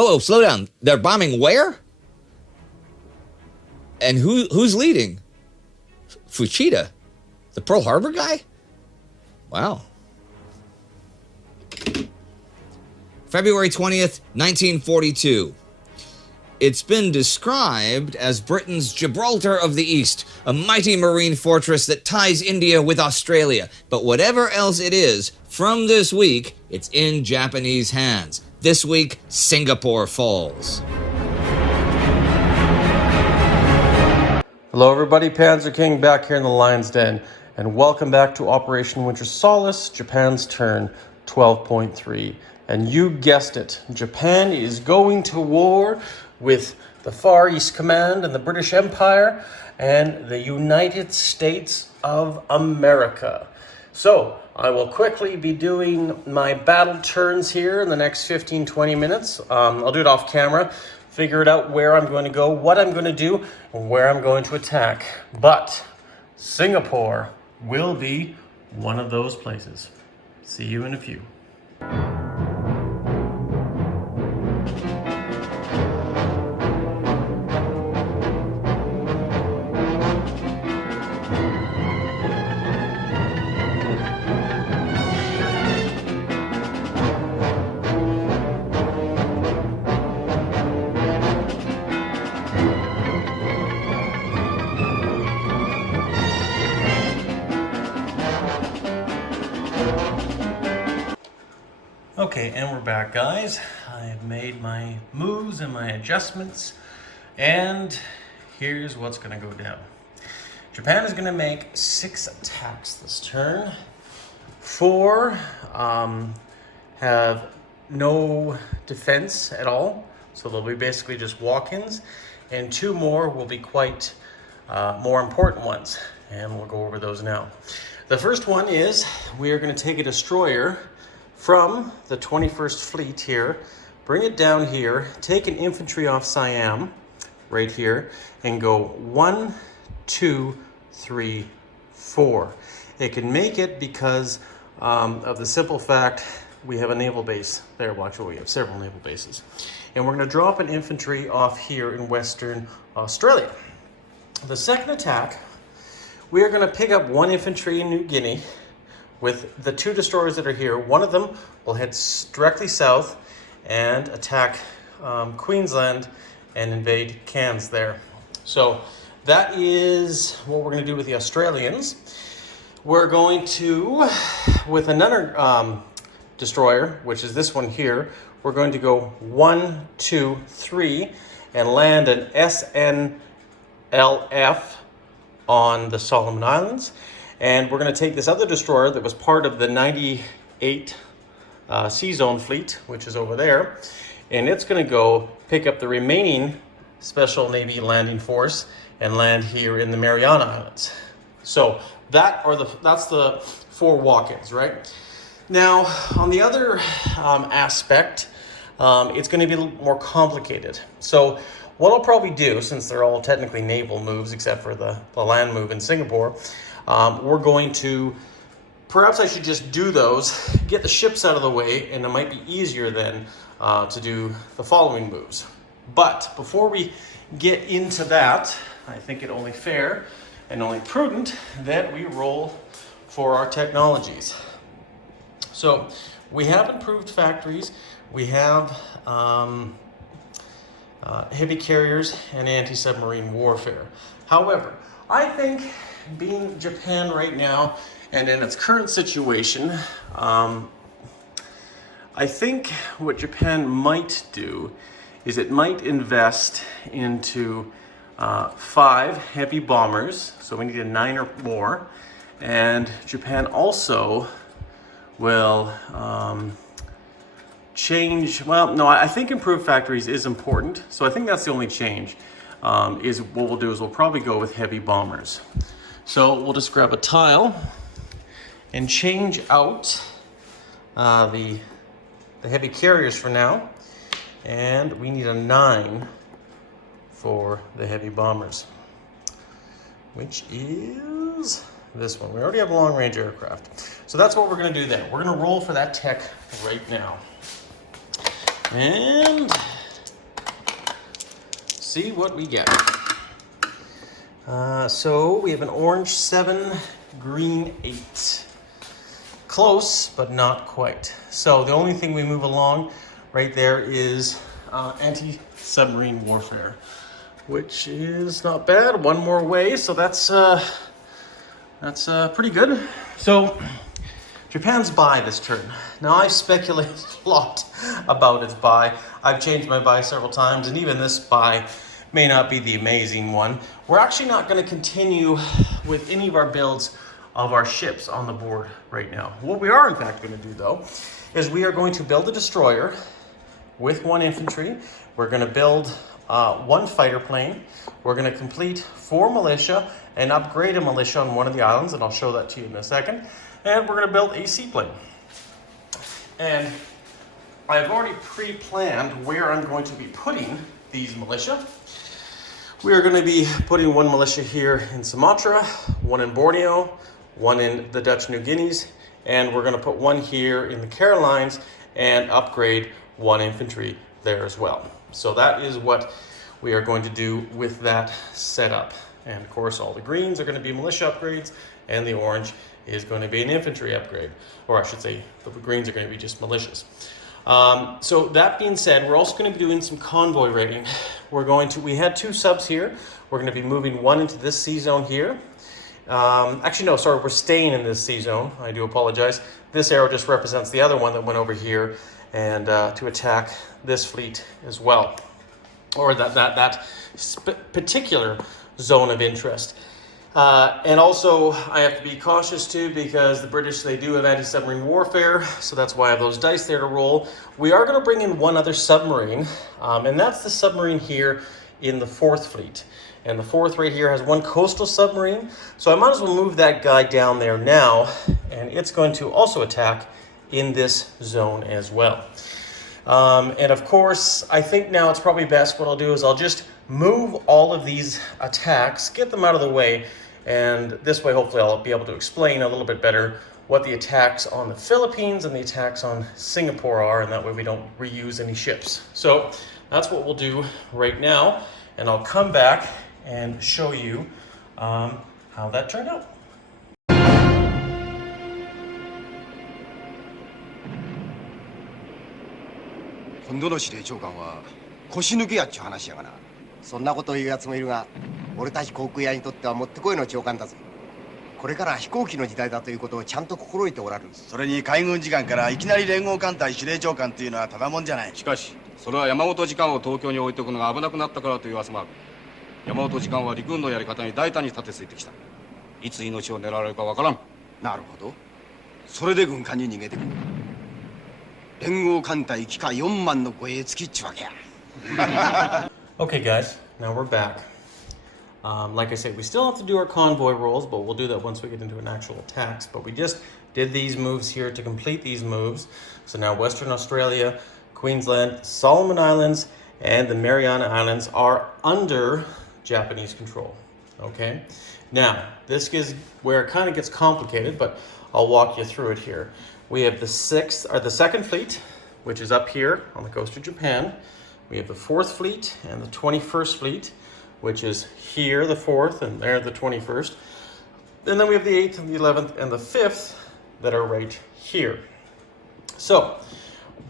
Whoa, slow down. They're bombing where? And who's leading? Fuchida, the Pearl Harbor guy? Wow. February 20th, 1942. It's been described as Britain's Gibraltar of the East, a mighty marine fortress that ties India with Australia. But whatever else it is, from this week, it's in Japanese hands. This week, Singapore falls. Hello everybody, Panzer King back here in the Lion's Den, and welcome back to Operation Winter Solace, Japan's Turn 12.3. And you guessed it, Japan is going to war with the Far East Command and the British Empire and the United States of America. So, I will quickly be doing my battle turns here in the next 15-20 minutes. I'll do it off camera. Figure it out where I'm going to go, what I'm going to do, and where I'm going to attack. But Singapore will be one of those places. See you in a few. Okay, and we're back, guys. I have made my moves and my adjustments, and here's what's going to go down. Japan is going to make 6 attacks this turn. 4 have no defense at all, so they'll be basically just walk-ins, and 2 more will be quite more important ones, and we'll go over those now. The first one is we are going to take a destroyer from the 21st Fleet here, bring it down here, take an infantry off Siam, right here, and go 1, 2, 3, 4. It can make it because of the simple fact we have a naval base there. Watch, we have several naval bases. And we're going to drop an infantry off here in Western Australia. The second attack, we are going to pick up 1 infantry in New Guinea, with the 2 destroyers that are here. One of them will head directly south and attack Queensland and invade Cairns there. So that is what we're going to do with the Australians. We're going to, with another destroyer, which is this one here, we're going to go 1, 2, 3 and land an SNLF on the Solomon Islands. And we're going to take this other destroyer that was part of the 98 Sea Zone fleet, which is over there, and it's going to go pick up the remaining Special Navy landing force and land here in the Mariana Islands. So that's the 4 walk-ins, right? Now, on the other aspect, it's going to be a little more complicated. So what I'll probably do, since they're all technically naval moves except for the land move in Singapore, we're going to, perhaps I should just do those, get the ships out of the way, and it might be easier then to do the following moves. But before we get into that, I think it only fair and only prudent that we roll for our technologies. So we have improved factories, we have heavy carriers and anti-submarine warfare. However, I think being Japan right now and in its current situation, I think what Japan might do is it might invest into 5 heavy bombers, so we need a 9 or more, and Japan also will change, well, no, I think improved factories is important, so I think that's the only change, is what we'll do is we'll probably go with heavy bombers. So we'll just grab a tile and change out the heavy carriers for now, and we need a 9 for the heavy bombers, which is this one. We already have long-range aircraft. So that's what we're going to do then. We're going to roll for that tech right now. And see what we get. So we have an orange 7, green 8. Close, but not quite. So the only thing we move along right there is anti-submarine warfare, which is not bad. One more way, so that's pretty good. So Japan's buy this turn. Now I've speculated a lot about its buy. I've changed my buy several times, and even this buy may not be the amazing one. We're actually not going to continue with any of our builds of our ships on the board right now. What we are in fact going to do though, is we are going to build a destroyer with 1 infantry. We're going to build 1 fighter plane. We're going to complete 4 militia and upgrade a militia on one of the islands, and I'll show that to you in a second. And we're going to build a seaplane. And I've already pre-planned where I'm going to be putting these militia. We are going to be putting 1 militia here in Sumatra, 1 in Borneo, 1 in the Dutch New Guineas, and we're going to put 1 here in the Carolines and upgrade 1 infantry there as well. So that is what we are going to do with that setup. And of course, all the greens are going to be militia upgrades, and the orange is going to be an infantry upgrade. Or I should say, the greens are going to be just militias. So that being said, we're also going to be doing some convoy raiding. We had 2 subs here. We're going to be moving 1 into this sea zone here. Actually, no, sorry, we're staying in this sea zone. I do apologize. This arrow just represents the other one that went over here, and to attack this fleet as well, or that particular zone of interest. And also, I have to be cautious too, because the British, they do have anti-submarine warfare, so that's why I have those dice there to roll. We are going to bring in 1 other submarine, and that's the submarine here in the 4th fleet. And the 4th right here has 1 coastal submarine, so I might as well move that guy down there now, and it's going to also attack in this zone as well. And of course, I think now it's probably best what I'll do is I'll just move all of these attacks, get them out of the way, and this way hopefully I'll be able to explain a little bit better what the attacks on the Philippines and the attacks on Singapore are, and that way we don't reuse any ships. So that's what we'll do right now, and I'll come back and show you how that turned out. 今度の司令長官は腰抜けやっちゅう話やがな。そんなこと言うやつもいるが、俺たち航空屋にとってはもってこいの長官だぜ。これから飛行機の時代だということをちゃんと心得ておられる。それに海軍次官からいきなり連合艦隊司令長官というのはただもんじゃない。しかしそれは山本次官を東京に置いておくのが危なくなったからという噂もある。山本次官は陸軍のやり方に大胆に立てついてきた。いつ命を狙われるかわからん。なるほど。それで軍艦に逃げてくる。連合艦隊機下4万の護衛付きっちゅうわけや。Okay, guys, now we're back. Like I said, we still have to do our convoy rolls, but we'll do that once we get into an actual attacks. But we just did these moves here to complete these moves. So now Western Australia, Queensland, Solomon Islands, and the Mariana Islands are under Japanese control. Okay? Now, this is where it kind of gets complicated, but I'll walk you through it here. We have the 2nd Fleet, which is up here on the coast of Japan. We have the 4th Fleet and the 21st Fleet, which is here, the 4th, and there, the 21st. And then we have the 8th and the 11th and the 5th that are right here. So,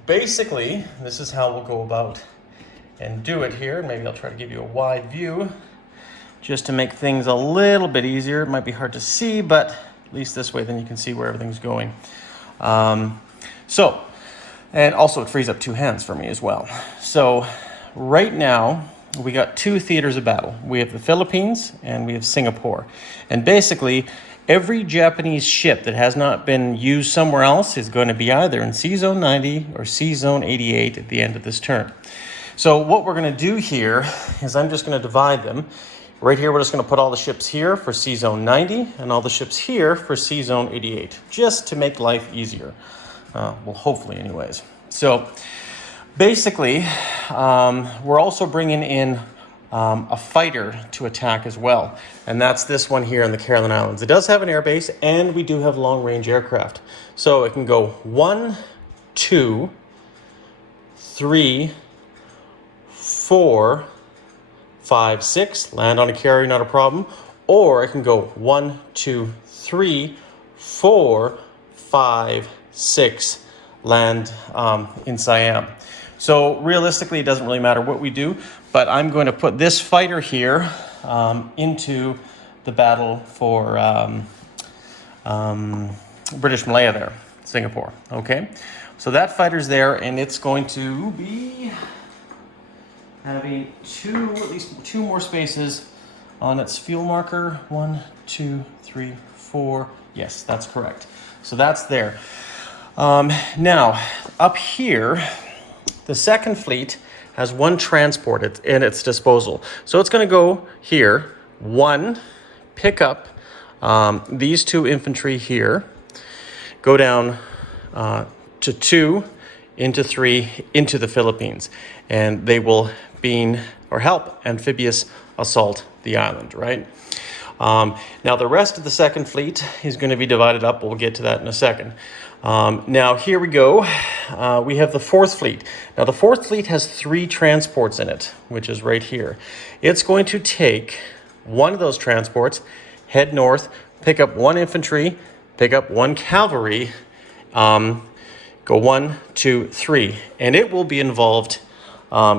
basically, this is how we'll go about and do it here. Maybe I'll try to give you a wide view just to make things a little bit easier. It might be hard to see, but at least this way, then you can see where everything's going. And also it frees up 2 hands for me as well. So right now we got 2 theaters of battle. We have the Philippines and we have Singapore. And basically every Japanese ship that has not been used somewhere else is going to be either in Sea Zone 90 or Sea Zone 88 at the end of this turn. So what we're going to do here is I'm just going to divide them. Right here, we're just going to put all the ships here for Sea Zone 90 and all the ships here for Sea Zone 88, just to make life easier. Well, hopefully anyways. So basically, we're also bringing in a fighter to attack as well. And that's this one here in the Caroline Islands. It does have an air base, and we do have long-range aircraft. So it can go 1, 2, 3, 4, 5, 6, land on a carrier, not a problem. Or I can go 1, 2, 3, 4, 5, 6, land in Siam. So realistically, it doesn't really matter what we do, but I'm going to put this fighter here into the battle for British Malaya there, Singapore, okay? So that fighter's there, and it's going to be having at least two more spaces on its fuel marker. 1, 2, 3, 4. Yes, that's correct. So that's there. Now, up here, the second fleet has one transport at its disposal. So it's going to go here, 1, pick up these 2 infantry here, go down to 2, into 3, into the Philippines. And they will help amphibious assault the island, right? Now the rest of the second fleet is going to be divided up. We'll get to that in a second. Now here we go. We have the fourth fleet. Now the fourth fleet has 3 transports in it, which is right here. It's going to take one of those transports, head north, pick up 1 infantry, pick up 1 cavalry, go 1, 2, 3, and it will be involved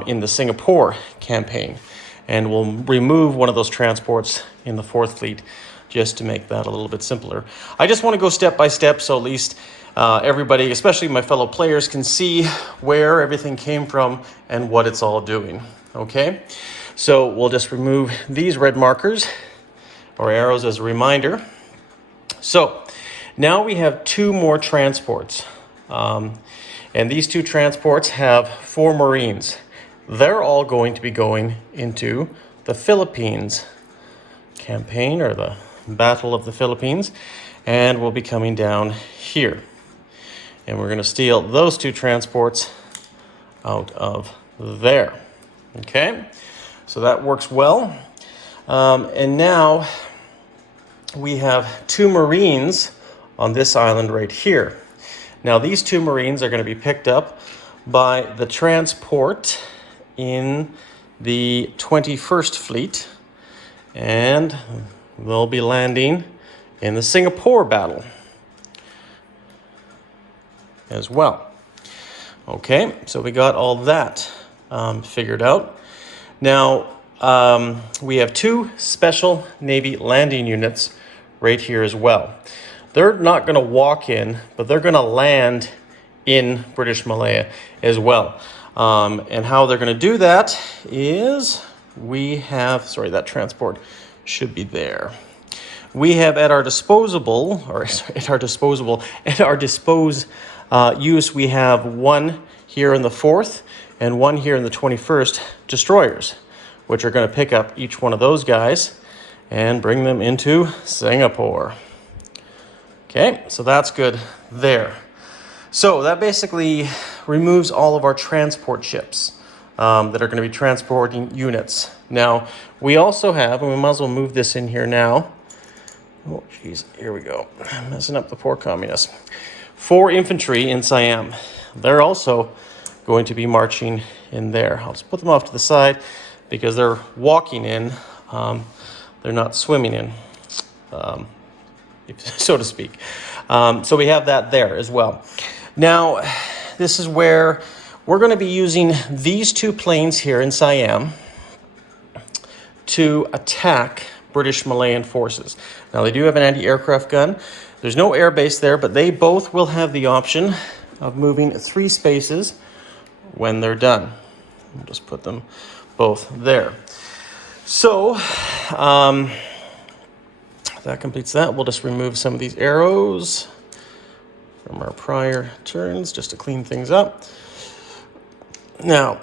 in the Singapore campaign, and we'll remove one of those transports in the fourth fleet just to make that a little bit simpler. I just want to go step by step so at least everybody, especially my fellow players, can see where everything came from and what it's all doing. Okay, so we'll just remove these red markers or arrows as a reminder. So now we have 2 more transports. And these 2 transports have 4 Marines. They're all going to be going into the Philippines campaign, or the Battle of the Philippines, and we'll be coming down here. And we're going to steal those 2 transports out of there. Okay, so that works well. And now we have 2 Marines on this island right here. Now these 2 Marines are going to be picked up by the transport in the 21st Fleet, and they'll be landing in the Singapore battle as well. Okay, so we got all that figured out. Now we have 2 Special Navy landing units right here as well. They're not going to walk in, but they're going to land in British Malaya as well. And how they're going to do that is we have, that transport should be there. We have at our disposal, use, we have 1 here in the 4th and 1 here in the 21st destroyers, which are going to pick up each one of those guys and bring them into Singapore. Okay, so that's good there. So that basically removes all of our transport ships that are going to be transporting units. Now, we also have, and we might as well move this in here now. Oh, geez, here we go. I'm messing up the poor communists. 4 infantry in Siam. They're also going to be marching in there. I'll just put them off to the side because they're walking in. They're not swimming in. So to speak. So we have that there as well. Now, this is where we're going to be using these 2 planes here in Siam to attack British Malayan forces. Now, they do have an anti-aircraft gun. There's no air base there, but they both will have the option of moving 3 spaces when they're done. We'll just put them both there. So, that completes that. We'll just remove some of these arrows from our prior turns just to clean things up. Now,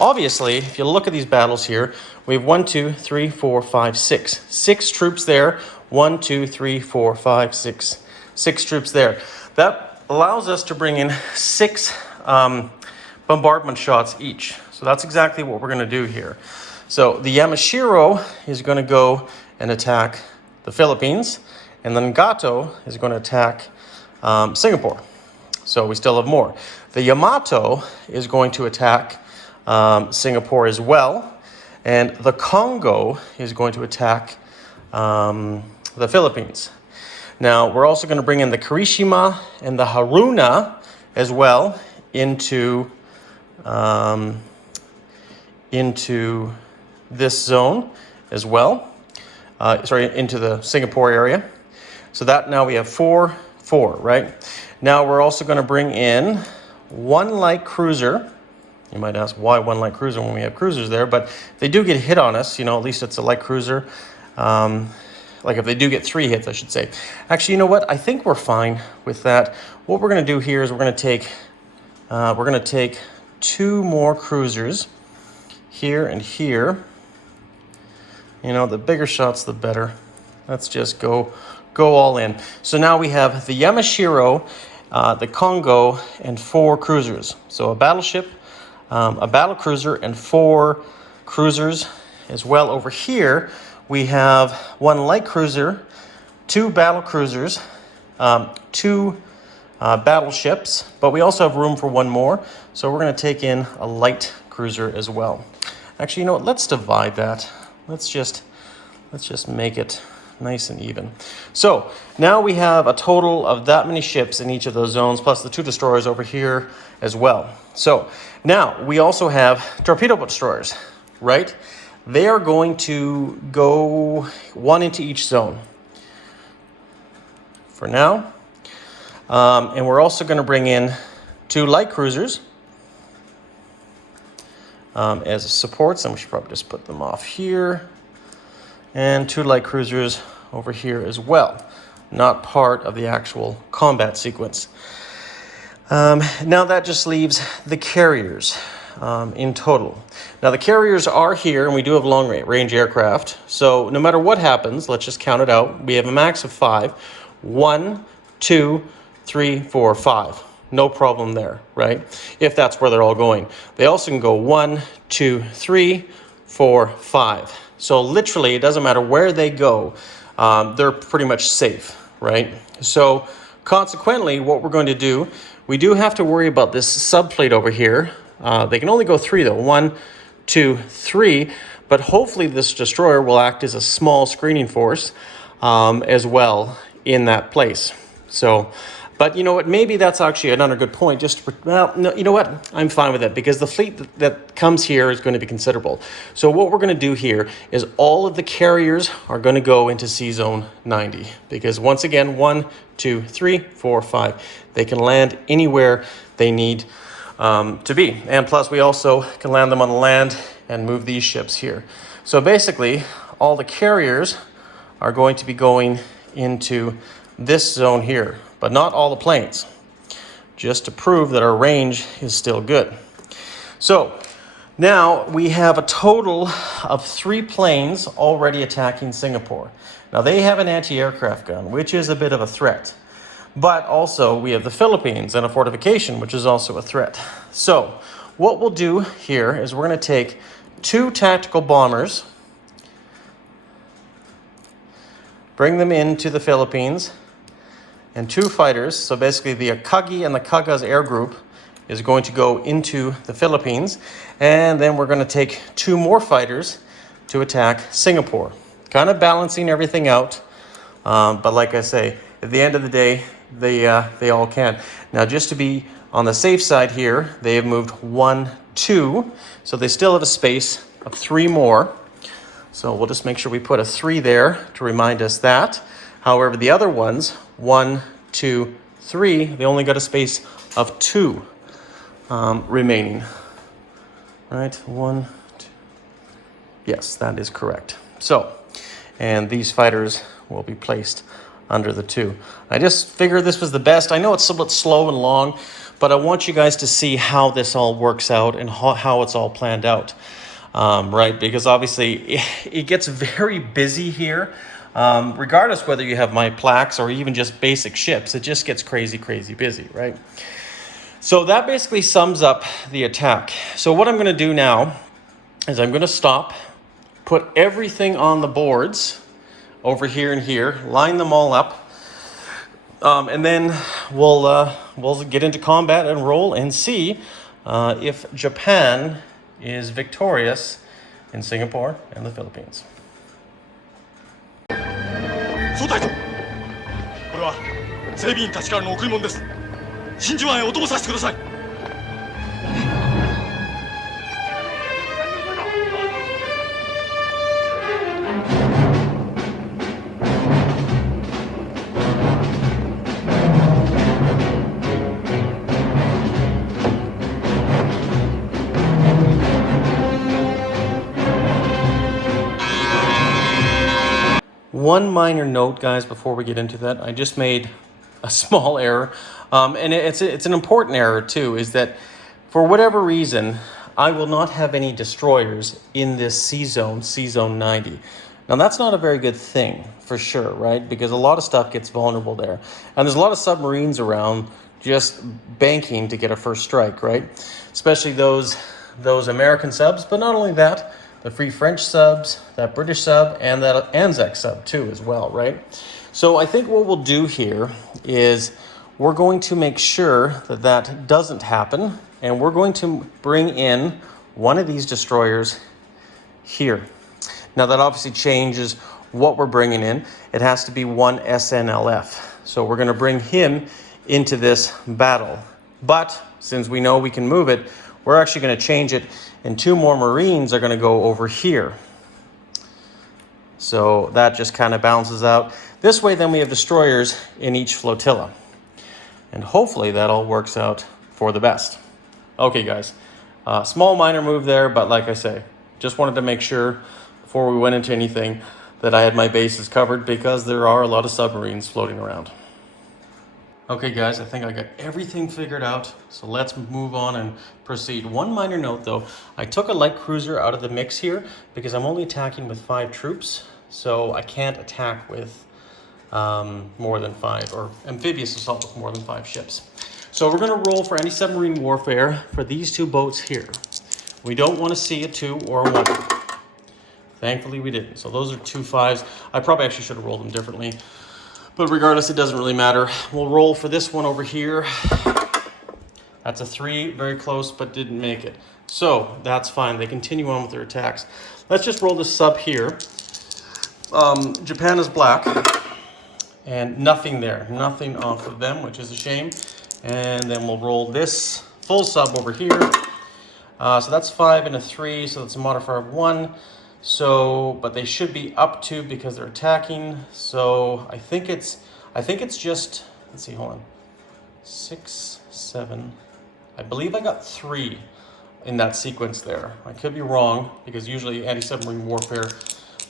obviously, if you look at these battles here, we have 1, 2, 3, 4, 5, 6. 6 troops there. 1, 2, 3, 4, 5, 6. 6 troops there. That allows us to bring in 6 bombardment shots each. So that's exactly what we're going to do here. So the Yamashiro is going to go and attack the Philippines, and then Gato is going to attack Singapore. So we still have more. The Yamato is going to attack Singapore as well, And the Congo is going to attack the Philippines. Now, we're also going to bring in the Kirishima and the Haruna as well into this zone as well. Into the Singapore area. So that now we have 4, right? Now we're also going to bring in one light cruiser. You might ask, why one light cruiser when we have cruisers there? But if they do get hit on us, at least it's a light cruiser. Like if they do get 3 hits, I should say. Actually, you know what? I think we're fine with that. What we're going to do here is we're going to take 2 more cruisers here and here. The bigger shots, the better. Let's just go all in. So now we have the Yamashiro, the Congo, and 4 cruisers. So a battleship, a battle cruiser, and 4 cruisers as well. Over here, we have 1 light cruiser, 2 battle cruisers, 2 battleships, but we also have room for 1 more. So we're going to take in a light cruiser as well. Actually, you know what? Let's divide that. Let's just make it nice and even. So now we have a total of that many ships in each of those zones, plus the 2 destroyers over here as well. So now we also have torpedo boat destroyers, right? They are going to go 1 into each zone for now. And we're also going to bring in 2 light cruisers as supports, and we should probably just put them off here. And 2 light cruisers over here as well, not part of the actual combat sequence. Now that just leaves the carriers in total. Now the carriers are here, and we do have long range aircraft. So no matter what happens, let's just count it out. We have a max of 5. 1, 2, 3, 4, 5. No problem there, right? If that's where they're all going. They also can go 1, 2, 3, 4, 5. So literally, it doesn't matter where they go. They're pretty much safe, right? So consequently, what we're going to do, we do have to worry about this subplate over here. They can only go 3 though. 1, 2, 3. But hopefully this destroyer will act as a small screening force as well in that place. So, but you know what? Maybe that's actually another good point. No, you know what? I'm fine with it because the fleet that comes here is going to be considerable. So what we're going to do here is all of the carriers are going to go into C Zone 90 because once again, 1, 2, 3, 4, 5, they can land anywhere they need to be. And plus, we also can land them on the land and move these ships here. So basically, all the carriers are going to be going into this zone here, but not all the planes, just to prove that our range is still good. So now we have a total of 3 planes already attacking Singapore. Now they have an anti-aircraft gun, which is a bit of a threat, but also we have the Philippines and a fortification, which is also a threat. So what we'll do here is we're going to take 2 tactical bombers, bring them into the Philippines, and 2 fighters. So basically the Akagi and the Kaga's air group is going to go into the Philippines. And then we're going to take 2 more fighters to attack Singapore. Kind of balancing everything out. But like I say, at the end of the day, they all can. Now just to be on the safe side here, they have moved 1, 2. So they still have a space of 3 more. So we'll just make sure we put a 3 there to remind us that. However, the other ones, 1, 2, 3, they only got a space of 2 remaining. Right, 1, 2. Yes, that is correct. So, and these fighters will be placed under the 2. I just figured this was the best. I know it's a bit slow and long, but I want you guys to see how this all works out and how it's all planned out. Right, because obviously it gets very busy here. Regardless whether you have my plaques or even just basic ships, it just gets crazy busy, right? So that basically sums up the attack. So what I'm going to do now is I'm going to stop, put everything on the boards over here and here, line them all up, and then we'll get into combat and roll and see if Japan is victorious in Singapore and the Philippines. 総隊長、これは整備員たちからの贈り物です。真珠湾へお供させてください。One minor note, guys, before we get into that, I just made a small error, and it's an important error too, is that for whatever reason, I will not have any destroyers in this C zone 90. Now that's not a very good thing, for sure, right? Because a lot of stuff gets vulnerable there. And there's a lot of submarines around just banking to get a first strike, right? Especially those American subs, but not only that, the Free French subs, that British sub, and that Anzac sub too as well, right? So I think what we'll do here is we're going to make sure that that doesn't happen, and we're going to bring in one of these destroyers here. Now that obviously changes what we're bringing in. It has to be one SNLF. So we're going to bring him into this battle. But since we know we can move it, we're actually going to change it, and 2 more Marines are going to go over here. So that just kind of balances out. This way then we have destroyers in each flotilla. And hopefully that all works out for the best. Okay guys, small minor move there, but like I say, just wanted to make sure before we went into anything that I had my bases covered, because there are a lot of submarines floating around. Okay guys, I think I got everything figured out, so let's move on and proceed. One minor note though, I took a light cruiser out of the mix here because I'm only attacking with 5 troops, so I can't attack with more than 5, or amphibious assault with more than 5 ships. So we're going to roll for anti-submarine warfare for these 2 boats here. We don't want to see a 2 or a 1. Thankfully we didn't. So those are 2 5s. I probably actually should have rolled them differently. But regardless, it doesn't really matter. We'll roll for this one over here. That's a 3, very close, but didn't make it. So that's fine. They continue on with their attacks. Let's just roll this sub here. Japan is black. And nothing there. Nothing off of them, which is a shame. And then we'll roll this full sub over here. So that's 5 and a 3, so that's a modifier of 1. So, but they should be up to because they're attacking. So I think it's just, let's see, hold on. 6, 7. I believe I got 3 in that sequence there. I could be wrong because usually anti-submarine warfare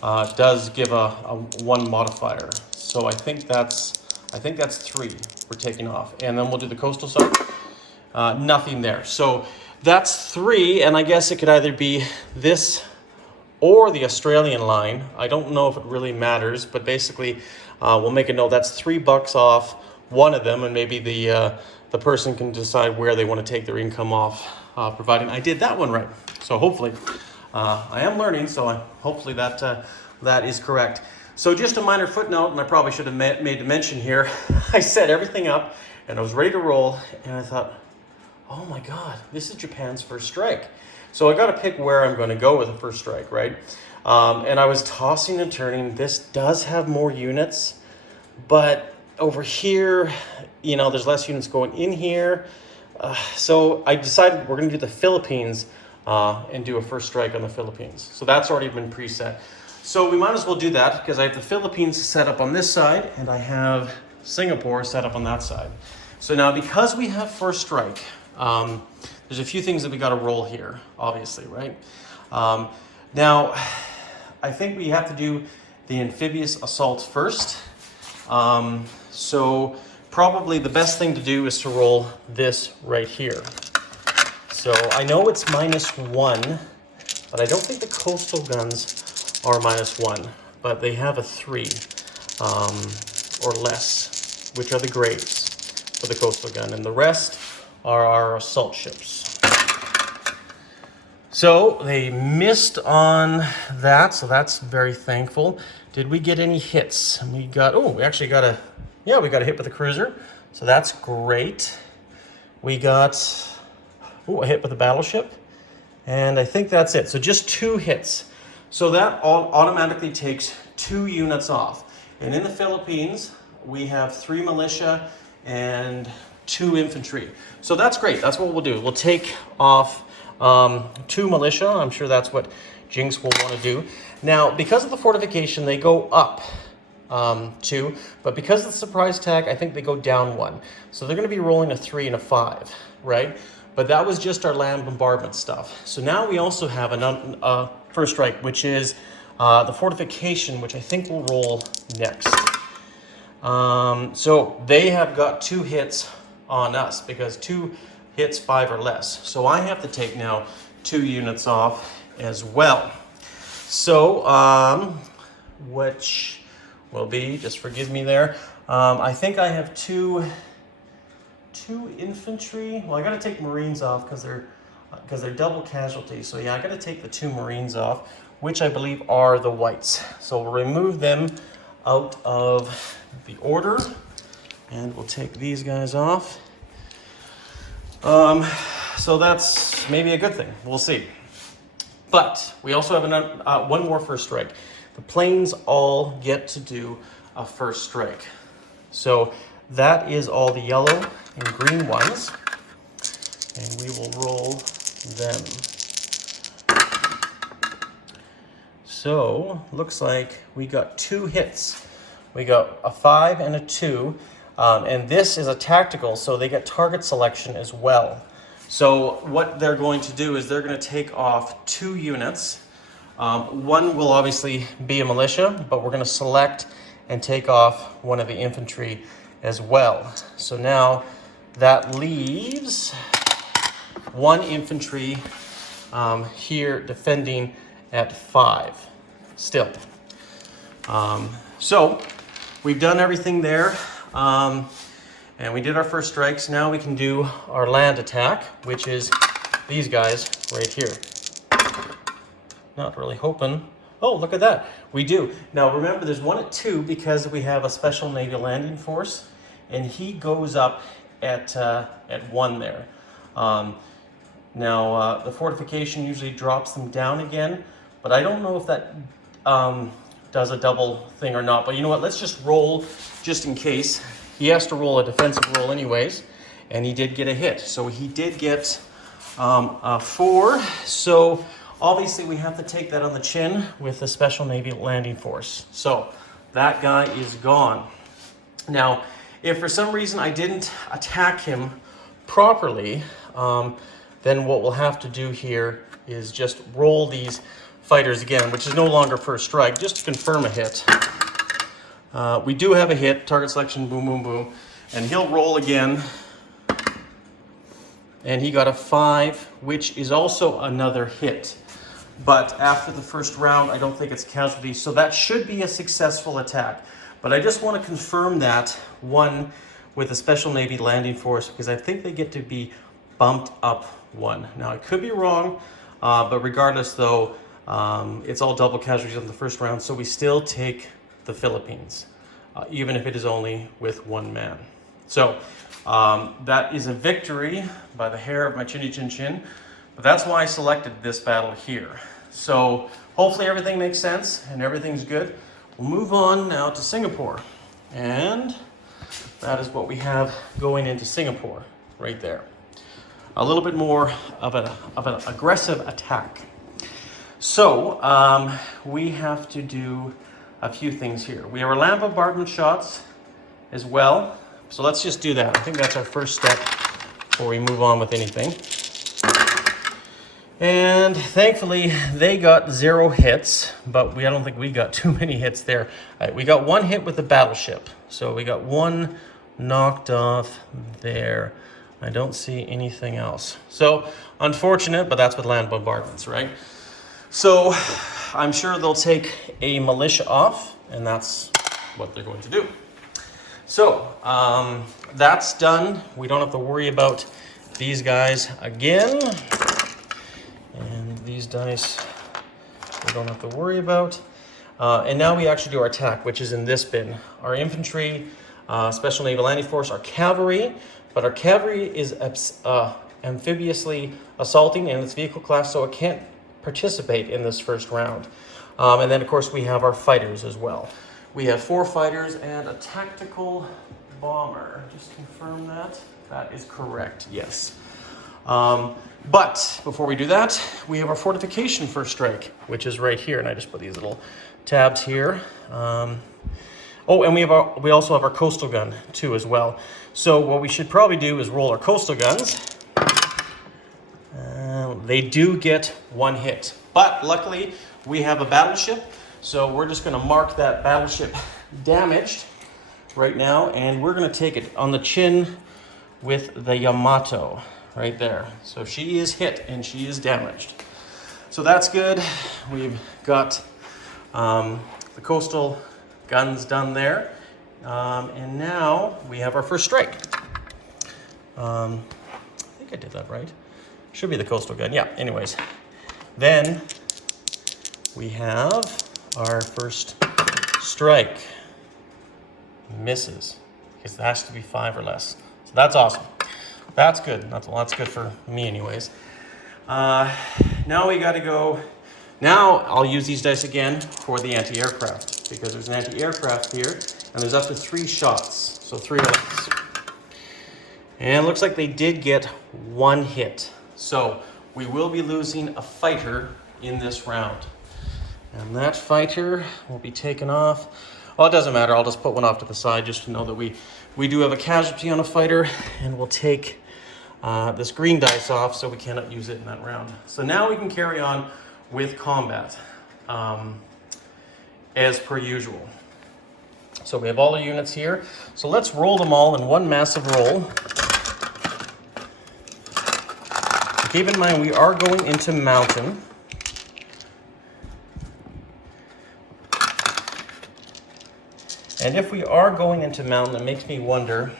does give a 1 modifier. So I think that's 3 we're taking off. And then we'll do the coastal side. Nothing there. So that's 3, and I guess it could either be this or the Australian line. I don't know if it really matters, but basically we'll make a note that's $3 off one of them, and maybe the person can decide where they want to take their income off, providing I did that one right. So hopefully, I am learning, so hopefully that is correct. So just a minor footnote, and I probably should have made a mention here. I set everything up, and I was ready to roll, and I thought, oh my God, this is Japan's first strike. So I got to pick where I'm going to go with the first strike, right? And I was tossing and turning. This does have more units, but over here, you know, there's less units going in here. So I decided we're going to do the Philippines and do a first strike on the Philippines. So that's already been preset. So we might as well do that because I have the Philippines set up on this side and I have Singapore set up on that side. So now because we have first strike, there's a few things that we got to roll here, obviously, right? Now, I think we have to do the amphibious assault first. So probably the best thing to do is to roll this right here. So I know it's -1, but I don't think the coastal guns are -1, but they have a 3 or less, which are the grades for the coastal gun, and the rest are our assault ships. So they missed on that, so that's very thankful. Did we get any hits? We got, we actually got we got a hit with the cruiser, so that's great. We got, a hit with the battleship, and I think that's it. So just 2 hits. So that automatically takes 2 units off. And in the Philippines, we have 3 militia and 2 infantry. So that's great. That's what we'll do. We'll take off 2 militia. I'm sure that's what Jinx will want to do. Now, because of the fortification, they go up 2, but because of the surprise attack, I think they go down 1. So they're going to be rolling a 3 and a 5, right? But that was just our land bombardment stuff. So now we also have a first strike, which is the fortification, which I think will roll next. So they have got 2 hits on us because 2 hits 5 or less. So I have to take now 2 units off as well. So which will be, just forgive me there, I think I have 2 infantry. Well, I got to take Marines off because they're double casualty. So yeah, I got to take the 2 Marines off, which I believe are the whites. So we'll remove them out of the order, and we'll take these guys off. So that's maybe a good thing. We'll see. But we also have one more first strike. The planes all get to do a first strike. So that is all the yellow and green ones. And we will roll them. So looks like we got 2 hits. We got a 5 and a 2. And this is a tactical, so they get target selection as well. So what they're going to do is they're going to take off 2 units. One will obviously be a militia, but we're going to select and take off one of the infantry as well. So now that leaves 1 infantry here defending at 5 still. So we've done everything there. And we did our first strikes. Now we can do our land attack, which is these guys right here. Not really hoping. Oh, look at that. We do. Now remember, there's 1 at 2 because we have a special Navy landing force, and he goes up at 1 there. Now the fortification usually drops them down again, but I don't know if that does a double thing or not. But you know what? Let's just roll just in case. He has to roll a defensive roll anyways, and he did get a hit. So he did get a 4. So obviously we have to take that on the chin with the Special Navy Landing Force. So that guy is gone. Now, if for some reason I didn't attack him properly, then what we'll have to do here is just roll these fighters again, which is no longer first strike, just to confirm a hit. We do have a hit, target selection, boom, boom, boom. And he'll roll again. And he got a 5, which is also another hit. But after the first round, I don't think it's casualty. So that should be a successful attack. But I just want to confirm that one with a Special Navy landing force, because I think they get to be bumped up 1. Now, I could be wrong, but regardless, though, it's all double casualties on the first round. So we still take the Philippines, even if it is only with 1 man. So that is a victory by the hair of my chinny chin chin, but that's why I selected this battle here. So hopefully everything makes sense and everything's good. We'll move on now to Singapore, and that is what we have going into Singapore right there. A little bit more of an aggressive attack. So we have to do a few things here. We have our land bombardment shots as well. So let's just do that. I think that's our first step before we move on with anything. And thankfully, they got 0 hits, but I don't think we got too many hits there. We got 1 hit with the battleship. So we got 1 knocked off there. I don't see anything else. So unfortunate, but that's with land bombardments, right? So I'm sure they'll take a militia off, and that's what they're going to do. So that's done. We don't have to worry about these guys again. And these dice we don't have to worry about. And now we actually do our attack, which is in this bin. Our infantry, Special Naval Landing Force, our cavalry. But our cavalry is amphibiously assaulting in its vehicle class, so it can't participate in this first round. And then, of course, we have our fighters as well. We have 4 fighters and a tactical bomber. Just confirm that. That is correct, yes. But before we do that, we have our fortification first strike, which is right here. And I just put these little tabs here. Oh, and we also have our coastal gun too as well. So what we should probably do is roll our coastal guns. They do get 1 hit, but luckily we have a battleship. So we're just gonna mark that battleship damaged right now, and we're gonna take it on the chin with the Yamato right there. So she is hit and she is damaged. So that's good. We've got the coastal guns done there. And now we have our first strike. I think I did that right. Should be the coastal gun. Yeah, anyways. Then we have our first strike. Misses. Because it has to be 5 or less. So that's awesome. That's good. That's good for me anyways. Now we got to go. Now I'll use these dice again for the anti-aircraft, because there's an anti-aircraft here and there's up to 3 shots. So 3 or less. And it looks like they did get 1 hit. So we will be losing a fighter in this round. And that fighter will be taken off. Well, it doesn't matter. I'll just put one off to the side just to know that we do have a casualty on a fighter, and we'll take this green dice off so we cannot use it in that round. So now we can carry on with combat as per usual. So we have all the units here. So let's roll them all in one massive roll. Keep in mind we are going into mountain. And if we are going into mountain, it makes me wonder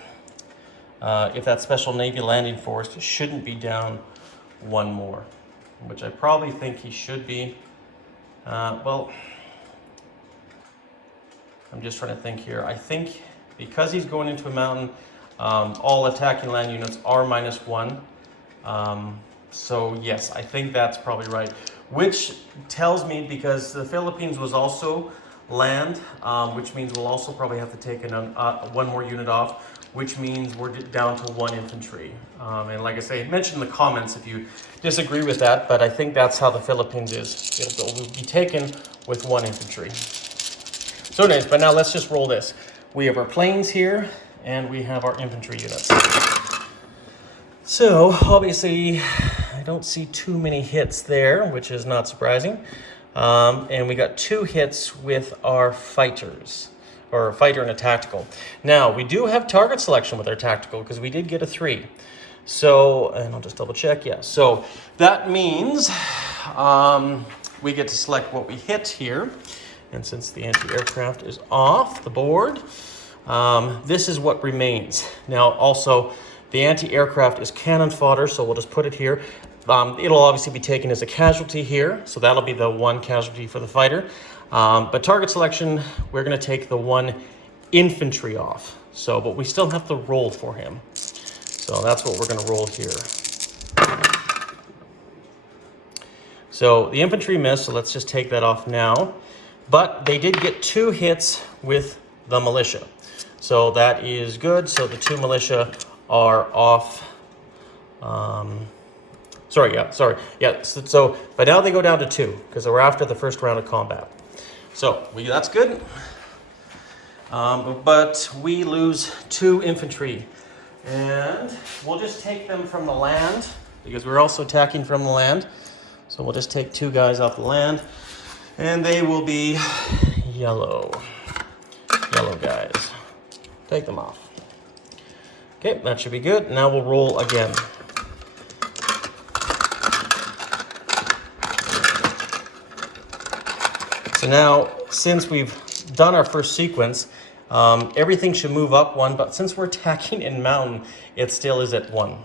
if that Special Navy landing force shouldn't be down 1 more, which I probably think he should be. Well, I'm just trying to think here. I think because he's going into a mountain, all attacking land units are -1. So yes, I think that's probably right. Which tells me, because the Philippines was also land, which means we'll also probably have to take 1 more unit off, which means we're down to 1 infantry. And like I say, mention in the comments if you disagree with that, but I think that's how the Philippines is. It'll be taken with 1 infantry. So anyways, but now let's just roll this. We have our planes here, and we have our infantry units. So obviously, I don't see too many hits there, which is not surprising. And we got 2 hits with our fighters, or a fighter and a tactical. Now, we do have target selection with our tactical, because we did get a 3. So, and I'll just double check, yeah. So that means we get to select what we hit here. And since the anti-aircraft is off the board, this is what remains. Now, also, the anti-aircraft is cannon fodder, so we'll just put it here. It'll obviously be taken as a casualty here, so that'll be the 1 casualty for the fighter. But target selection, we're going to take the 1 infantry off. So, but we still have to roll for him. So that's what we're going to roll here. So the infantry missed, so let's just take that off now. But they did get 2 hits with the militia. So that is good. So the 2 militia are off. So, but now they go down to 2, because we're after the first round of combat. So, that's good. But we lose 2 infantry. And we'll just take them from the land, because we're also attacking from the land. So we'll just take 2 guys off the land. And they will be yellow. Yellow guys. Take them off. Okay, that should be good. Now we'll roll again. So now, since we've done our first sequence, everything should move up 1, but since we're attacking in mountain, it still is at 1.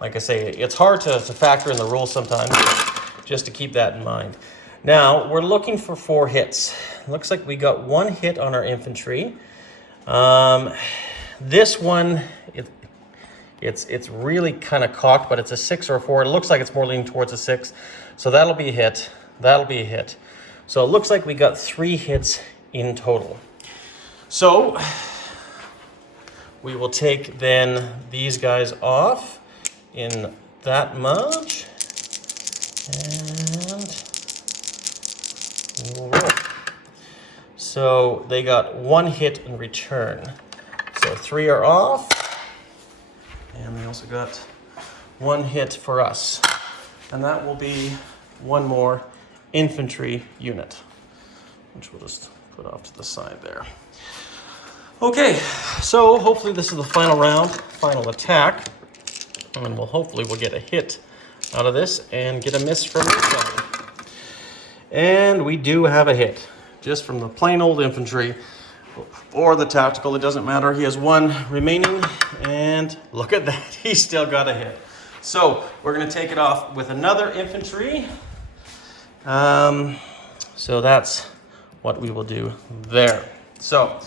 Like I say, it's hard to factor in the rules sometimes, just to keep that in mind. Now, we're looking for 4 hits. Looks like we got 1 hit on our infantry. This one, it's really kind of cocked, but it's a 6 or a 4. It looks like it's more leaning towards a 6. So that'll be a hit. That'll be a hit. So it looks like we got 3 hits in total. So we will take then these guys off in that much, and we'll roll. So they got 1 hit in return. So 3 are off, and they also got 1 hit for us. And that will be 1 more infantry unit, which we'll just put off to the side there. Okay, so hopefully this is the final round, final attack, and hopefully we'll get a hit out of this and get a miss from this guy. And we do have a hit, just from the plain old infantry or the tactical, it doesn't matter. He has 1 remaining, and look at that, he still got a hit. So we're gonna take it off with another infantry. So that's what we will do there. So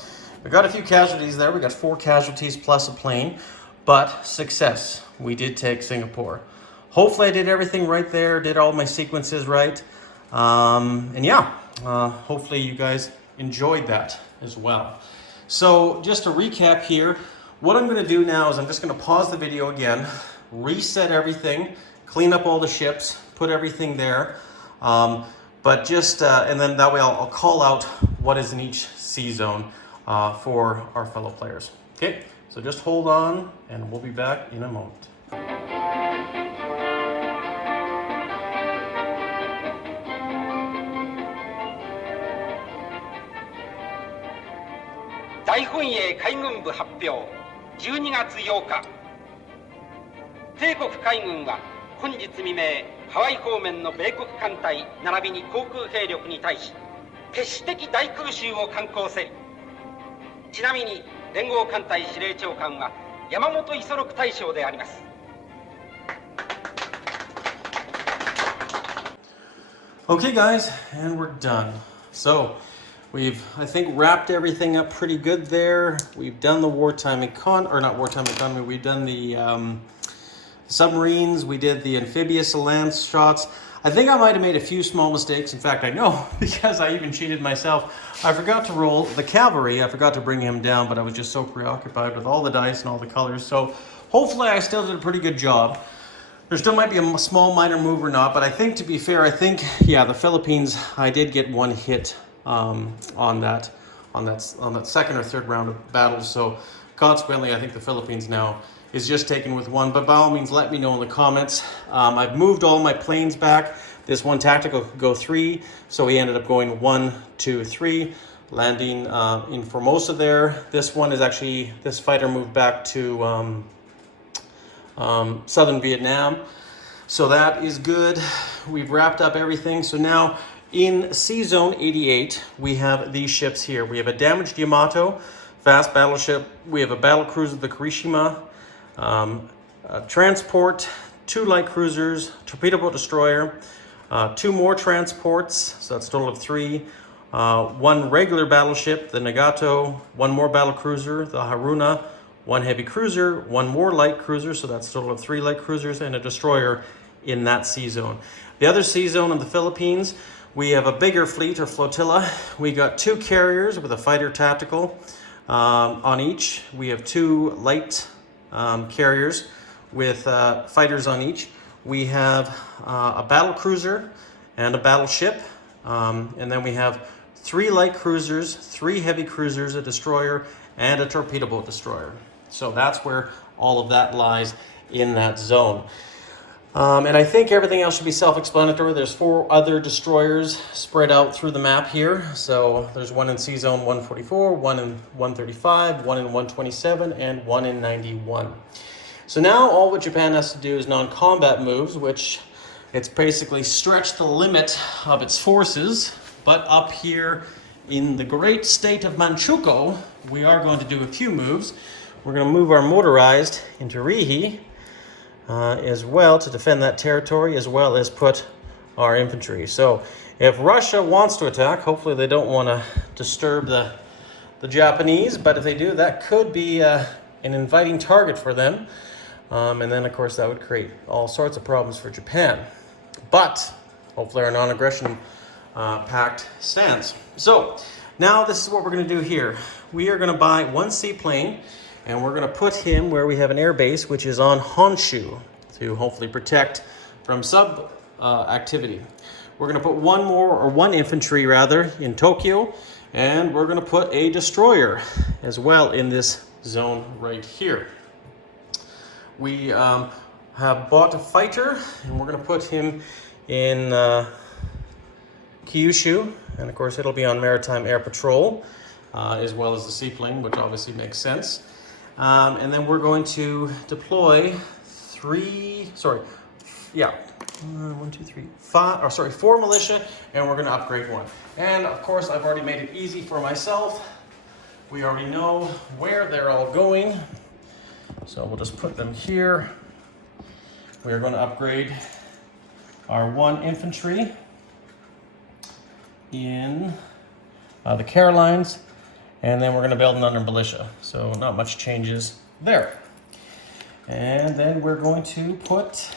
we got a few casualties there. We got 4 casualties plus a plane, but success. We did take Singapore. Hopefully I did everything right there, did all my sequences right. And yeah, hopefully you guys enjoyed that as well. So just to recap here, what I'm gonna do now is I'm just gonna pause the video again, reset everything, clean up all the ships, put everything there. But just, and then that way I'll call out what is in each sea zone for our fellow players. Okay, so just hold on and we'll be back in a moment. 大本営海軍部発表12月8日帝国海軍は本日未明ハワイ方面の米国艦隊並びに航空兵力に対し決死的大空襲を敢行せりちなみに連合艦隊司令長官は山本五十六大将であります。 Okay guys, and we're done. So we've, I think, wrapped everything up pretty good there. We've done the wartime economy, we've done the submarines, we did the amphibious lance shots. I think I might have made a few small mistakes. In fact, I know, because I even cheated myself. I forgot to roll the cavalry. I forgot to bring him down, but I was just so preoccupied with all the dice and all the colors. So hopefully I still did a pretty good job. There still might be a small minor move or not, but I think, to be fair, I think, yeah, the Philippines, I did get 1 hit on that second or third round of battles. So consequently, I think the Philippines now is just taken with 1, but by all means, let me know in the comments. I've moved all my planes back. This one tactical could go 3, so we ended up going 1, 2, 3, landing in Formosa there. This one is actually, this fighter moved back to southern Vietnam. So that is good. We've wrapped up everything. So now in Sea Zone 88, we have these ships here. We have a damaged Yamato, fast battleship. We have a battle cruiser, the Kirishima, a transport, 2 light cruisers, torpedo boat destroyer, 2 more transports, so that's a total of 3, 1 regular battleship, the Nagato, 1 more battle cruiser, the Haruna, 1 heavy cruiser, 1 more light cruiser, so that's a total of 3 light cruisers, and a destroyer in that sea zone. The other sea zone in the Philippines, we have a bigger fleet or flotilla. We got 2 carriers with a fighter tactical on each. We have 2 light carriers with fighters on each. We have a battle cruiser and a battleship, and then we have 3 light cruisers, 3 heavy cruisers, a destroyer, and a torpedo boat destroyer. So that's where all of that lies in that zone. And I think everything else should be self-explanatory. There's 4 other destroyers spread out through the map here. So there's 1 in Sea Zone 144, 1 in 135, 1 in 127, and 1 in 91. So now all what Japan has to do is non-combat moves, which it's basically stretched the limit of its forces. But up here in the great state of Manchukuo, we are going to do a few moves. We're going to move our motorized into Rihi as well to defend that territory, as well as put our infantry. So if Russia wants to attack, hopefully they don't want to disturb the Japanese, but if they do, that could be an inviting target for them. And then, of course, that would create all sorts of problems for Japan. But hopefully our non-aggression packed stands. So now this is what we're going to do here. We are going to buy one seaplane, and we're going to put him where we have an air base, which is on Honshu, to hopefully protect from sub activity. We're going to put one infantry rather, in Tokyo, and we're going to put a destroyer as well in this zone right here. We have bought a fighter, and we're going to put him in Kyushu, and of course it'll be on maritime air patrol, as well as the seaplane, which obviously makes sense. And then we're going to deploy four militia, and we're going to upgrade one. And of course, I've already made it easy for myself. We already know where they're all going, so we'll just put them here. We are going to upgrade our one infantry in the Carolines, and then we're going to build another militia. So not much changes there. And then we're going to put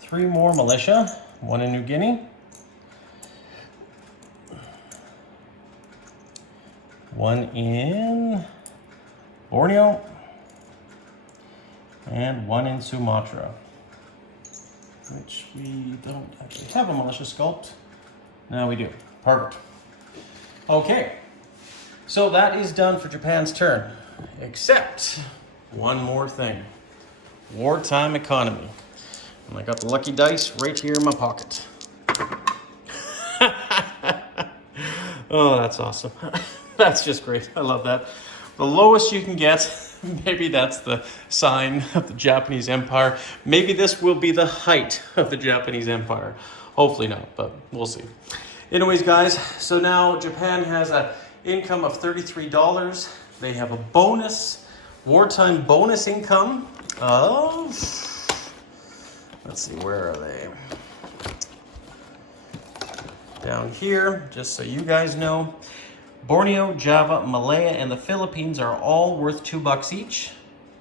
3 more militia, one in New Guinea, one in Borneo, and one in Sumatra, which we don't actually have a militia sculpt. Now we do. Perfect. Okay, so that is done for Japan's turn, except one more thing. Wartime economy. And I got the lucky dice right here in my pocket. Oh, that's awesome. That's just great. I love that. The lowest you can get, maybe that's the sign of the Japanese Empire. Maybe this will be the height of the Japanese Empire. Hopefully not, but we'll see. Anyways, guys, so now Japan has an income of $33. They have a bonus, wartime bonus income of, let's see, where are they? Down here, just so you guys know. Borneo, Java, Malaya, and the Philippines are all worth $2 each.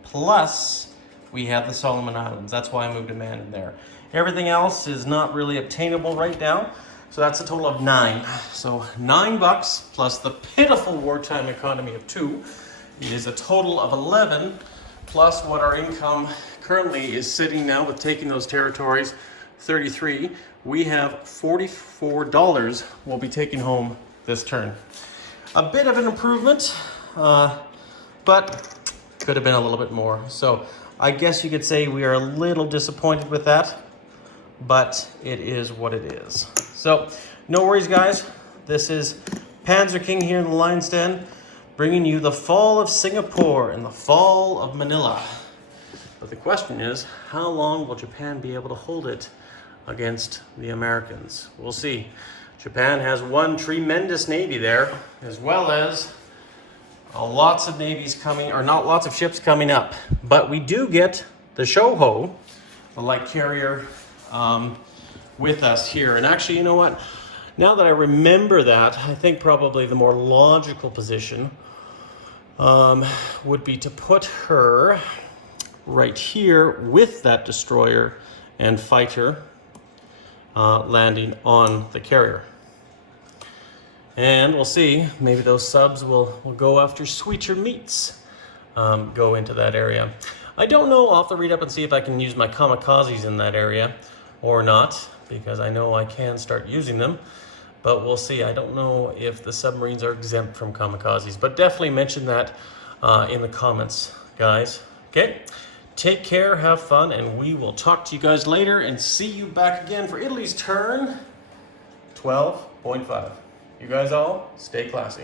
Plus, we have the Solomon Islands. That's why I moved a man in there. Everything else is not really obtainable right now. So that's a total of 9. So $9 plus the pitiful wartime economy of 2 is a total of 11, plus what our income currently is sitting now with taking those territories, 33. We have $44 we'll be taking home this turn. A bit of an improvement, but could have been a little bit more. So I guess you could say we are a little disappointed with that, but it is what it is. So no worries, guys. This is Panzer King here in the Lion's Den, bringing you the fall of Singapore and the fall of Manila. But the question is, how long will Japan be able to hold it against the Americans? We'll see. Japan has one tremendous navy there, as well as lots of navies coming, or not lots of ships coming up. But we do get the Shoho, the light carrier, with us here. And actually, you know what? Now that I remember that, I think probably the more logical position would be to put her right here with that destroyer and fighter landing on the carrier. And we'll see, maybe those subs will go after sweeter meats, go into that area. I don't know, I'll have to read up and see if I can use my kamikazes in that area or not, because I know I can start using them, but we'll see. I don't know if the submarines are exempt from kamikazes, but definitely mention that in the comments, guys. Okay, take care, have fun, and we will talk to you guys later and see you back again for Italy's turn 12.5. You guys all stay classy.